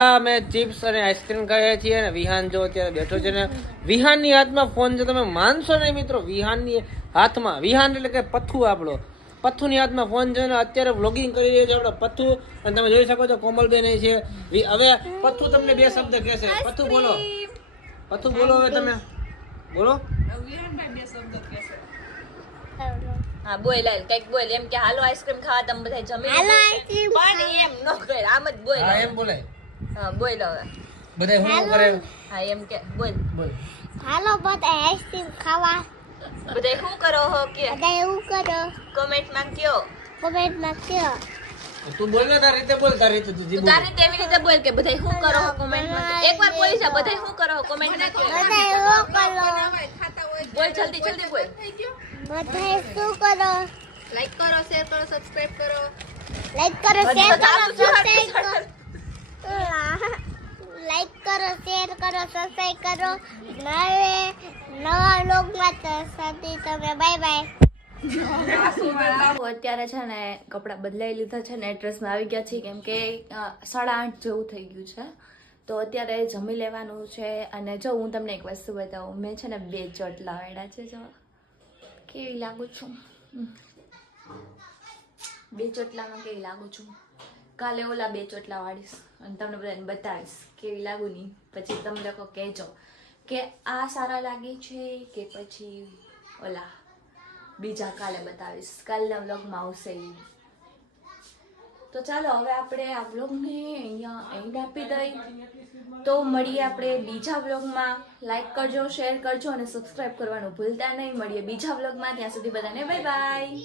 અમે ચિપ્સ અને આઈસ્ક્રીમ ખાઈએ છીએ અને વિહાન જો અત્યારે બેઠો છે ને વિહાનની હાથમાં ફોન છે. તમે માનશો નહીં મિત્રો, વિહાનની હાથમાં, વિહાન એટલે કે પથ્થુ, આપણો પથ્થુની હાથમાં ફોન છે ને અત્યારે વ્લોગિંગ કરી રહ્યો છે આપણો પથ્થુ. અને તમે જોઈ શકો છો કોમલબેન છે. હવે પથ્થુ તમને બે શબ્દ કહેશે. પથ્થુ બોલો, પથ્થુ બોલો. હવે તમે બોલો. વિહાનભાઈ બે શબ્દ કહેશે. હા બોલ, કઈક બોલ. એમ કે હાલો આઈસ્ક્રીમ ખાવા તમે બધા જમી પણ એમ ન કરે, આમ જ બોલ. હા એમ બોલાય. હા બોલ હવે બધા શું કરે? હા એમ કે બોલ. બોલ. હાલો બધા આઈસ્ક્રીમ ખાવા. બધા શું કરો હો કે બધા એવું કરો. કોમેન્ટ માં કયો. કોમેન્ટમાં કયો. તું બોલ ને તારી રીતે બોલ, તારી રીતે તું બોલ. તારી તેવી રીતે બોલ કે બધા શું કરો હો કોમેન્ટ માં. એકવાર બોલી જા, બધા શું કરો હો કોમેન્ટ માં કયો. બધા એવું કરો. ખાતા હોય બોલ જલ્દી જલ્દી બોલ. થઈ ગયો. બધા શું કરો. લાઈક કરો, શેર કરો, સબસ્ક્રાઇબ કરો. લાઈક કરો, શેર બધું કરો, ચાલુ છે. સબસ્ક્રાઇબ કરો. લાઈક કરો, શેર કરો, સબસ્ક્રાઇબ કરો. નવા લોગમાં તો સાથે તમે બાય બાય. અત્યારે છે ને કપડાં બદલાઈ લીધા છે ને એડ્રેસમાં આવી ગયા છે, કેમ કે 8:30 જેવું થઈ ગયું છે. તો અત્યારે જમી લેવાનું છે. અને જો હું તમને એક વસ્તુ બતાવું, મેં છે ને 2 ચોટલા વાળ્યા છે. જો કેવી લાગુ છું, 2 ચોટલામાં કેવી લાગુ છું. કાલે ઓલા 2 ચોટલા વાળીશ અને તમને બધાને બતાવીશ કેવી લાગુ નહીં. પછી તમે લોકો કહેજો કે આ સારા લાગે છે કે પછી ઓલા બીજા. કાલે બતાવીશ, કાલના વ્લોગમાં આવશે ઈ. તો ચાલો હવે આપણે આ વ્લોગને અહીંયા એન્ડ આપી દઈએ. તો મળીએ આપણે બીજા વ્લોગમાં. લાઈક કરજો, શેર કરજો અને સબસ્ક્રાઈબ કરવાનું ભૂલતા નહીં. મળીએ બીજા વ્લોગમાં. ત્યાં સુધી બધાને બાય બાય.